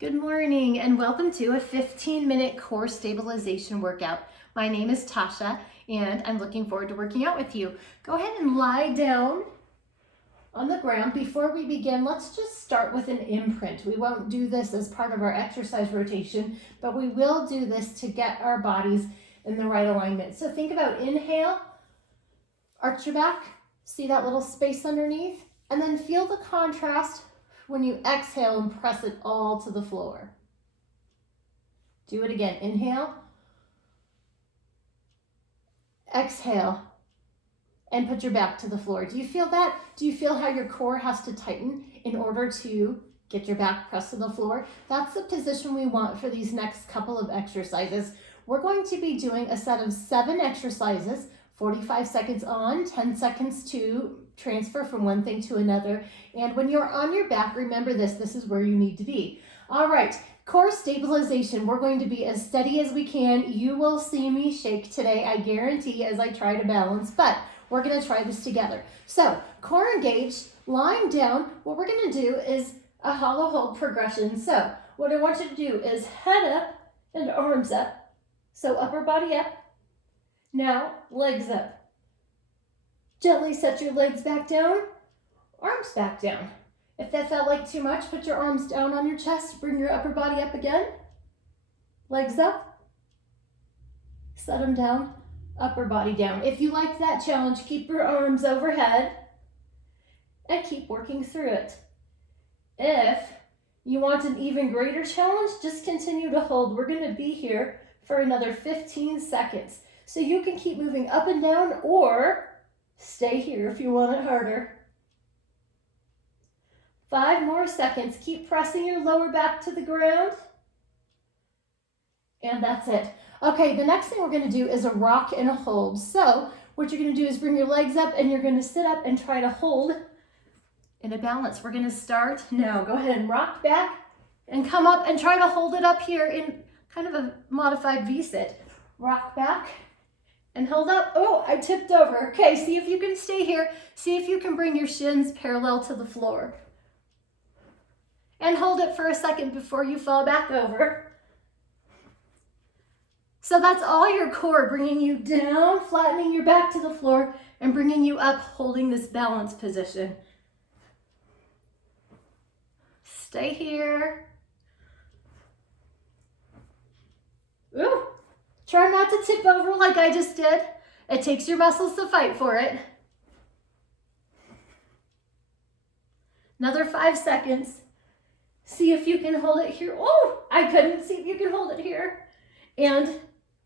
Good morning and welcome to a 15-minute core stabilization workout. My name is Tasha and I'm looking forward to working out with you. Go ahead and lie down on the ground. Before we begin, let's just start with an imprint. We won't do this as part of our exercise rotation, but we will do this to get our bodies in the right alignment. So think about inhale, arch your back, see that little space underneath, and then feel the contrast when you exhale and press it all to the floor. Do it again. Inhale, exhale, and put your back to the floor. Do you feel that? Do you feel how your core has to tighten in order to get your back pressed to the floor? That's the position we want for these next couple of exercises. We're going to be doing a set of 7 exercises, 45 seconds on, 10 seconds to transfer from one thing to another. And when you're on your back, remember this is where you need to be. All right, core stabilization. We're going to be as steady as we can. You will see me shake today, I guarantee, as I try to balance, but we're gonna try this together. So, core engaged, lying down. What we're gonna do is a hollow hold progression. So, what I want you to do is head up and arms up. So upper body up. Now, legs up. Gently set your legs back down, arms back down. If that felt like too much, put your arms down on your chest, bring your upper body up again. Legs up, set them down, upper body down. If you like that challenge, keep your arms overhead and keep working through it. If you want an even greater challenge, just continue to hold. We're gonna be here for another 15 seconds. So you can keep moving up and down or stay here if you want it harder. 5 more seconds. Keep pressing your lower back to the ground. And that's it. Okay, the next thing we're going to do is a rock and a hold. So what you're going to do is bring your legs up and you're going to sit up and try to hold in a balance. We're going to start now. Go ahead and rock back and come up and try to hold it up here in kind of a modified V-sit. Rock back and hold up. Oh, I tipped over. Okay, see if you can stay here. See if you can bring your shins parallel to the floor. And hold it for a second before you fall back over. So that's all your core, bringing you down, flattening your back to the floor, and bringing you up, holding this balance position. Stay here. Ooh. Try not to tip over like I just did. It takes your muscles to fight for it. Another 5 seconds. See if you can hold it here. Oh, I couldn't. See if you can hold it here. And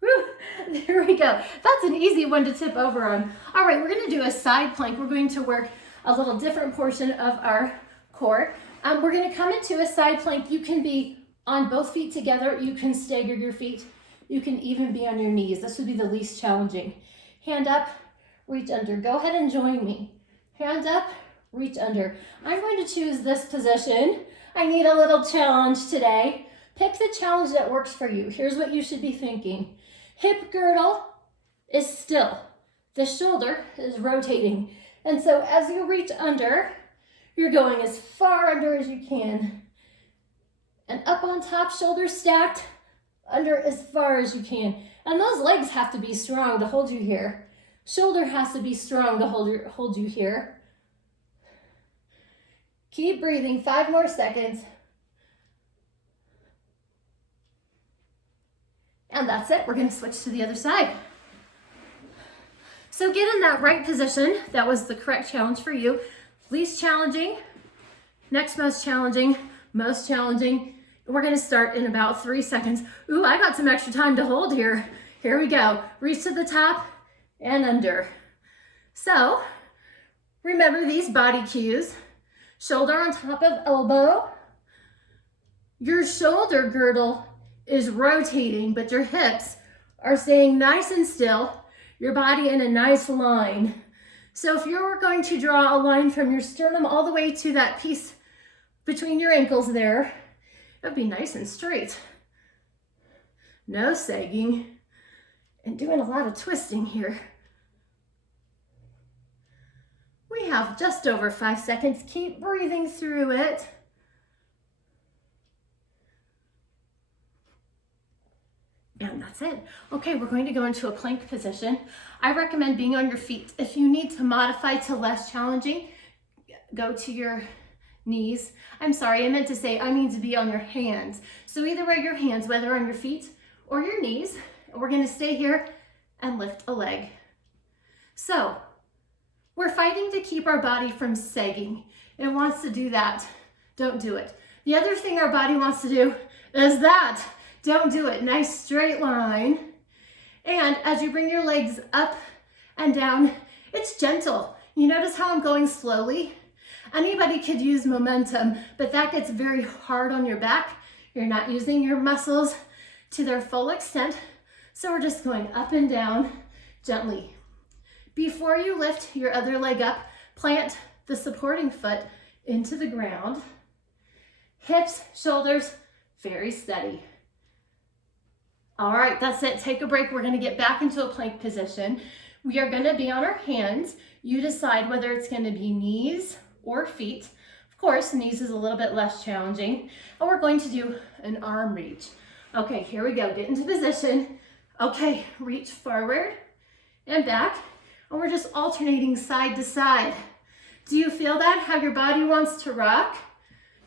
whew, there we go. That's an easy one to tip over on. All right, we're going to do a side plank. We're going to work a little different portion of our core. We're going to come into a side plank. You can be on both feet together. You can stagger your feet. You can even be on your knees. This would be the least challenging. Hand up, reach under. Go ahead and join me. Hand up, reach under. I'm going to choose this position. I need a little challenge today. Pick the challenge that works for you. Here's what you should be thinking. Hip girdle is still. The shoulder is rotating. And so as you reach under, you're going as far under as you can. And up on top, shoulders stacked, under as far as you can. And those legs have to be strong to hold you here. Shoulder has to be strong to hold you here. Keep breathing, 5 more seconds. And that's it. We're going to switch to the other side. So get in that right position. That was the correct challenge for you. Least challenging, next most challenging, most challenging. We're going to start in about 3 seconds. Ooh, I got some extra time to hold here. Here we go. Reach to the top and under. So remember these body cues. Shoulder on top of elbow. Your shoulder girdle is rotating, but your hips are staying nice and still. Your body in a nice line. So if you're going to draw a line from your sternum all the way to that piece between your ankles there, that'd be nice and straight. No sagging and doing a lot of twisting here. We have just over 5 seconds. Keep breathing through it. And that's it. Okay, we're going to go into a plank position. I recommend being on your feet. If you need to modify to less challenging, go to your knees. I'm sorry, I meant to say I mean to be on your hands. So either way, your hands, whether on your feet or your knees. We're gonna stay here and lift a leg. So we're fighting to keep our body from sagging. It wants to do that. Don't do it. The other thing our body wants to do is that. Don't do it. Nice straight line. And as you bring your legs up and down, it's gentle. You notice how I'm going slowly? Anybody could use momentum, but that gets very hard on your back. You're not using your muscles to their full extent. So we're just going up and down gently. Before you lift your other leg up, plant the supporting foot into the ground. Hips, shoulders, very steady. All right, that's it. Take a break. We're going to get back into a plank position. We are going to be on our hands. You decide whether it's going to be knees or feet. Of course, knees is a little bit less challenging. And we're going to do an arm reach. Okay, here we go. Get into position. Okay, reach forward and back. And we're just alternating side to side. Do you feel that? How your body wants to rock?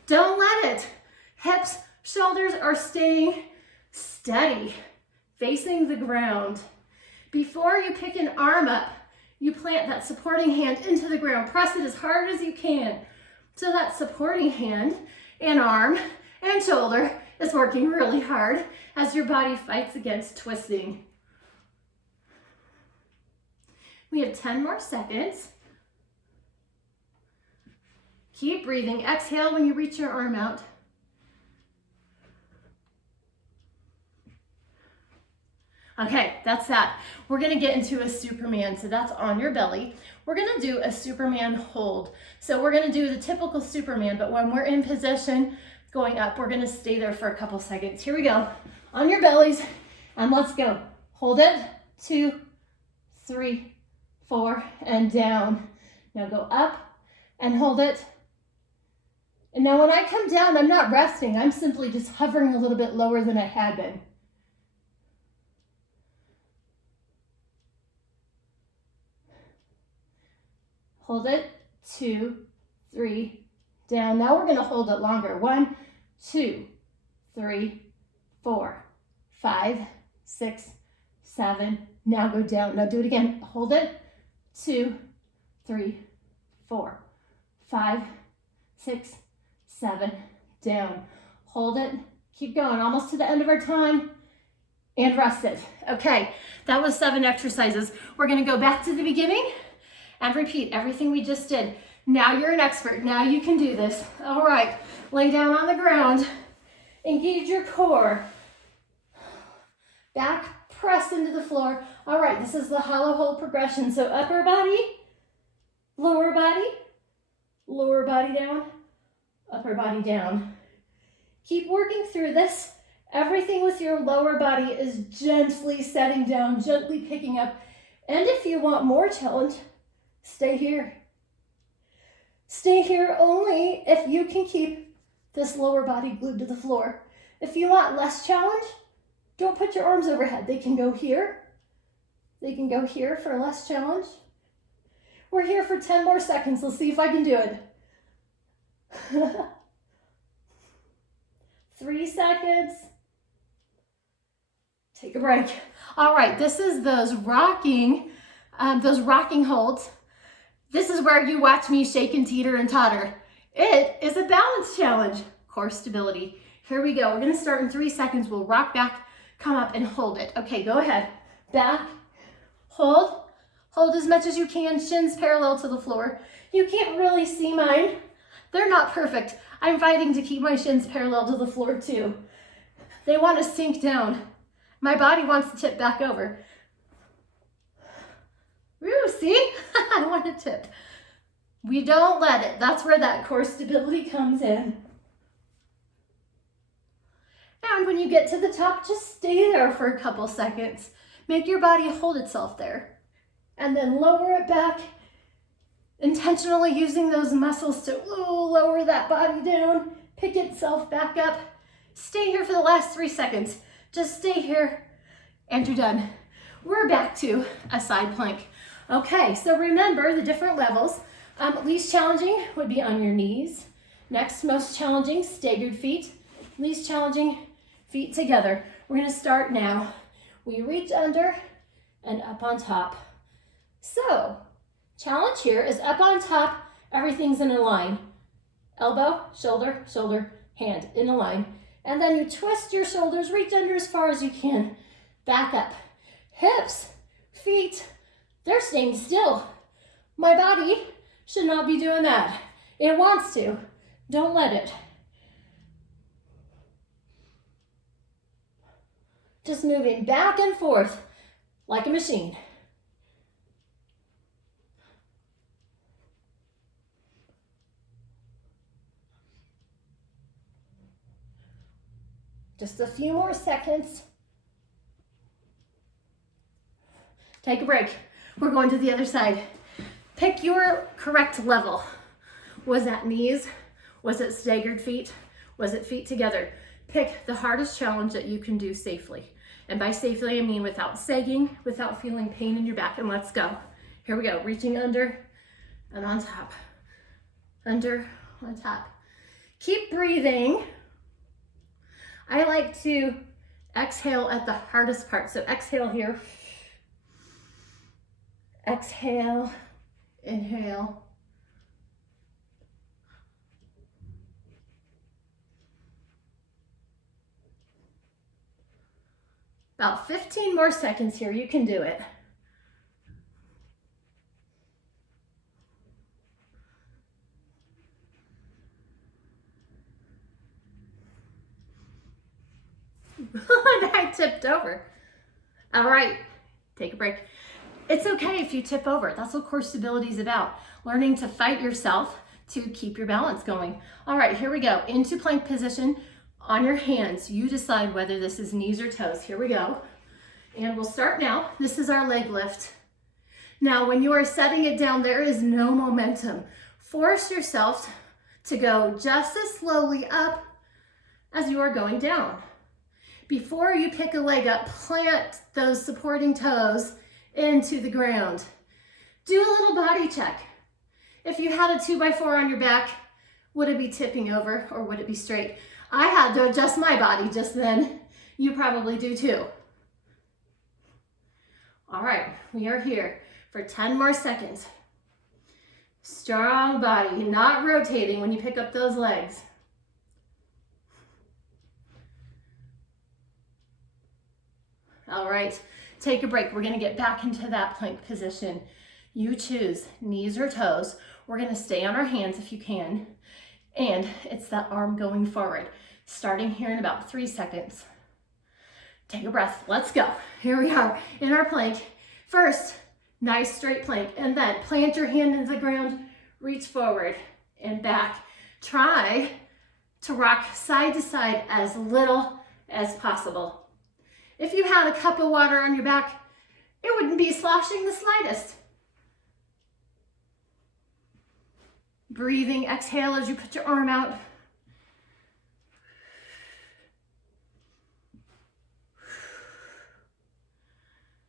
Don't let it. Hips, shoulders are staying steady, facing the ground. Before you pick an arm up, you plant that supporting hand into the ground. Press it as hard as you can. So that supporting hand and arm and shoulder is working really hard as your body fights against twisting. We have 10 more seconds. Keep breathing. Exhale when you reach your arm out. Okay, that's that. We're gonna get into a Superman, so that's on your belly. We're gonna do a Superman hold. So we're gonna do the typical Superman, but when we're in position, going up, we're gonna stay there for a couple seconds. Here we go. On your bellies, and let's go. Hold it, 2, 3, 4, and down. Now go up and hold it. And now when I come down, I'm not resting. I'm simply just hovering a little bit lower than I had been. Hold it, 2, 3, down. Now we're gonna hold it longer. 1, 2, 3, 4, 5, 6, 7. Now go down. Now do it again. Hold it, 2, 3, 4, 5, 6, 7, down. Hold it, keep going, almost to the end of our time, and rest it. Okay, that was 7 exercises. We're gonna go back to the beginning and repeat everything we just did. Now you're an expert, now you can do this. All right, lay down on the ground, engage your core, back pressed into the floor. All right, this is the hollow hold progression. So upper body down, upper body down. Keep working through this. Everything with your lower body is gently setting down, gently picking up. And if you want more challenge, stay here. Stay here only if you can keep this lower body glued to the floor. If you want less challenge, don't put your arms overhead. They can go here. They can go here for less challenge. We're here for 10 more seconds. Let's see if I can do it. 3 seconds. Take a break. All right, this is those rocking holds. This is where you watch me shake and teeter and totter. It is a balance challenge, core stability. Here we go. We're gonna start in 3 seconds. We'll rock back, come up and hold it. Okay, go ahead. Back, hold as much as you can, shins parallel to the floor. You can't really see mine. They're not perfect. I'm fighting to keep my shins parallel to the floor too. They want to sink down. My body wants to tip back over. Woo, see? I want to tip. We don't let it. That's where that core stability comes in. And when you get to the top, just stay there for a couple seconds. Make your body hold itself there. And then lower it back, intentionally using those muscles to lower that body down, pick itself back up. Stay here for the last 3 seconds. Just stay here And you're done. We're back to a side plank. Okay, so remember the different levels. Least challenging would be on your knees. Next, most challenging, staggered feet. Least challenging, feet together. We're gonna start now. We reach under and up on top. So, challenge here is up on top, everything's in a line. Elbow, shoulder, shoulder, hand in a line. And then you twist your shoulders, reach under as far as you can. Back up. Hips, feet, they're staying still. My body should not be doing that. It wants to. Don't let it. Just moving back and forth like a machine. Just a few more seconds. Take a break. We're going to the other side. Pick your correct level. Was that knees? Was it staggered feet? Was it feet together? Pick the hardest challenge that you can do safely. And by safely, I mean without sagging, without feeling pain in your back, and let's go. Here we go, reaching under and on top. Under, on top. Keep breathing. I like to exhale at the hardest part. So exhale here. Exhale, inhale. About 15 more seconds here, you can do it. And I tipped over. All right, take a break. It's okay if you tip over. That's what core stability is about. Learning to fight yourself to keep your balance going. All right, here we go. Into plank position on your hands. You decide whether this is knees or toes. Here we go. And we'll start now. This is our leg lift. Now, when you are setting it down, there is no momentum. Force yourself to go just as slowly up as you are going down. Before you pick a leg up, plant those supporting toes into the ground. Do a little body check. If you had a 2x4 on your back, would it be tipping over or would it be straight? I had to adjust my body just then. You probably do too. All right, we are here for 10 more seconds. Strong body, not rotating when you pick up those legs. All right, take a break. We're gonna get back into that plank position. You choose knees or toes. We're gonna stay on our hands if you can. And it's that arm going forward. Starting here in about 3 seconds. Take a breath, let's go. Here we are in our plank. First, nice straight plank, and then plant your hand into the ground, reach forward and back. Try to rock side to side as little as possible. If you had a cup of water on your back, it wouldn't be sloshing the slightest. Breathing, exhale as you put your arm out.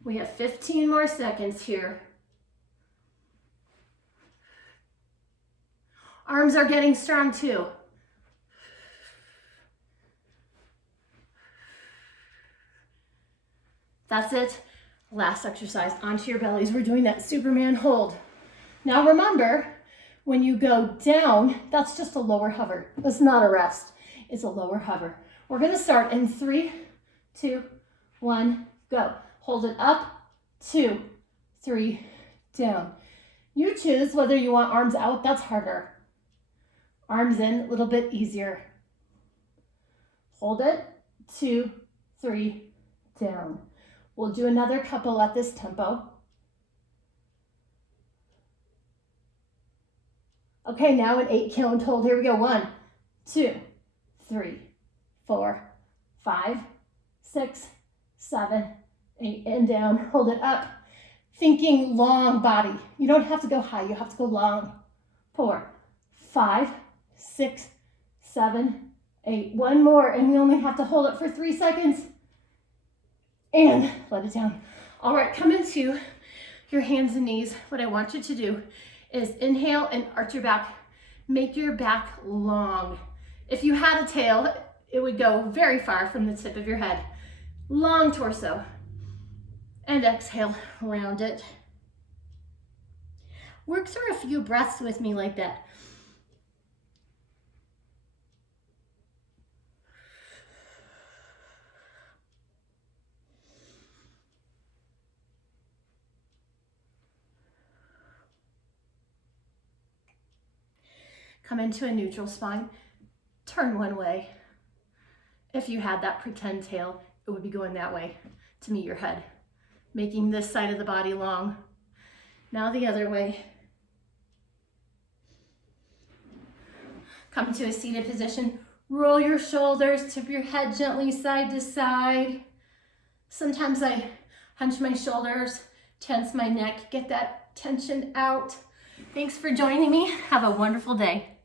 We have 15 more seconds here. Arms are getting strong too. That's it. Last exercise, onto your bellies. We're doing that Superman hold. Now remember, when you go down, that's just a lower hover. That's not a rest. It's a lower hover. We're gonna start in 3, 2, 1, go. Hold it up, 2, 3, down. You choose whether you want arms out, that's harder. Arms in, a little bit easier. Hold it, 2, 3, down. We'll do another couple at this tempo. Okay, now an 8 count hold. Here we go. 1, 2, 3, 4, 5, 6, 7, 8, and down. Hold it up. Thinking long body. You don't have to go high, you have to go long. 4, 5, 6, 7, 8. One more, and we only have to hold it for 3 seconds. and let it down. All right, come into your hands and knees. What I want you to do is inhale and arch your back. Make your back long. If you had a tail, it would go very far from the tip of your head. Long torso. And exhale, round it. Work through a few breaths with me like that. Come into a neutral spine. Turn one way. If you had that pretend tail, it would be going that way to meet your head, making this side of the body long. Now the other way. Come into a seated position. Roll your shoulders, tip your head gently side to side. Sometimes I hunch my shoulders, tense my neck, get that tension out. Thanks for joining me. Have a wonderful day.